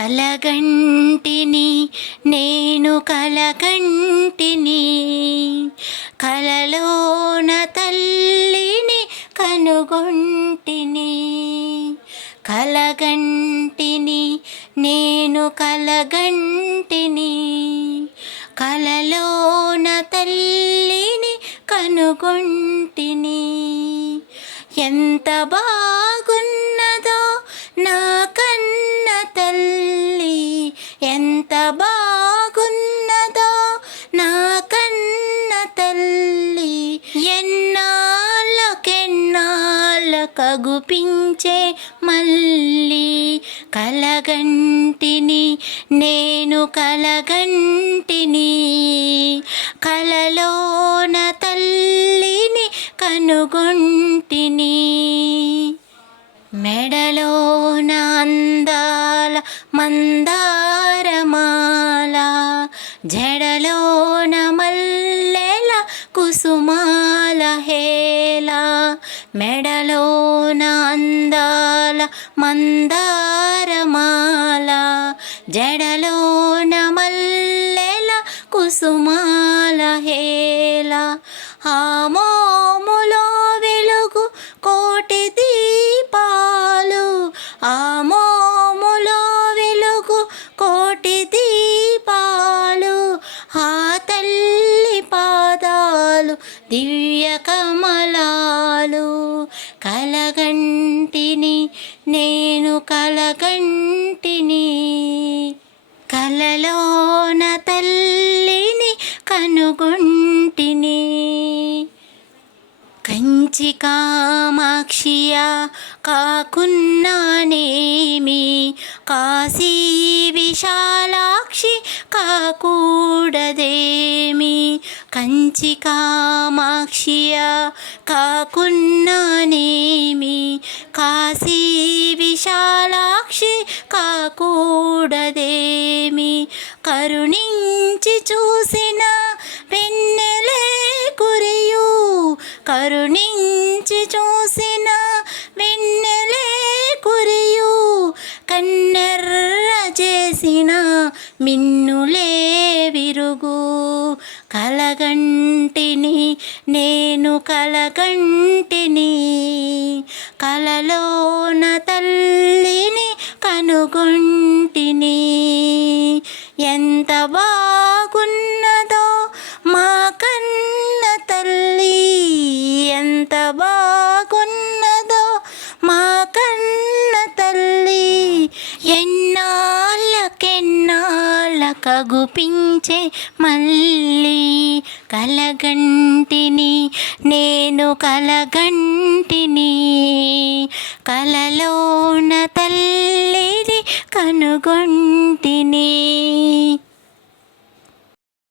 కలగంటిని నేను కలగంటిని కలలోన తల్లిని కనుగొంటిని కలగంటిని నేను కలగంటిని కలలోన తల్లిని కనుగొంటిని ఎంత బాగున్నదో నా కన్న తల్లి ఎంత బాగున్నదో నా కన్న తల్లి కగుపించే మళ్ళీ కలగంటిని నేను కలగంటిని కలలోన తల్లిని కనుగొంటిని మెడలోన అందాల మందారమాల జడలోన మల్లెల కుసుమాల హేళ మెడలోన అందాల మందారమాల జడలోన మల్లెల కుసుమాల హేళ ఆ మోములో వెలుగు కోటి దీపాలు ఆ మోములో వెలుగు కోటి దీపాలు ఆ తల్లి పాదాలు దివ్య కమలాలు కలగంటిని నేను కలగంటిని కలలోన తల్లిని కనుగొంటిని కంచి కామాక్షియా కాకున్నానేమి కాశీ విశాలాక్షి కాకూడదేమి కంచి కామాక్షియా కాకున్నానేమి కాశీ విశాలాక్షి కాకూడదేమి కరుణించి చూసిన వెన్నెలే కురియు కరుణించి చూసిన వెన్నెలే కురియు కన్నెర్ర చేసిన మిన్నులే విరుగు కలగంటిని నేను కలగంటిని కలలోన తల్లిని కనుగొంటిని ఎంత బాగున్నదో మా కన్న తల్లి ఎంత బాగున్నదో మా కన్న తల్లి ఎన్నాళ్ళకెన్నాళ్ళ కగుపించే మళ్ళీ కలగంటిని నేను కలగంటిని కలలోన తల్లిని కనుగొంటిని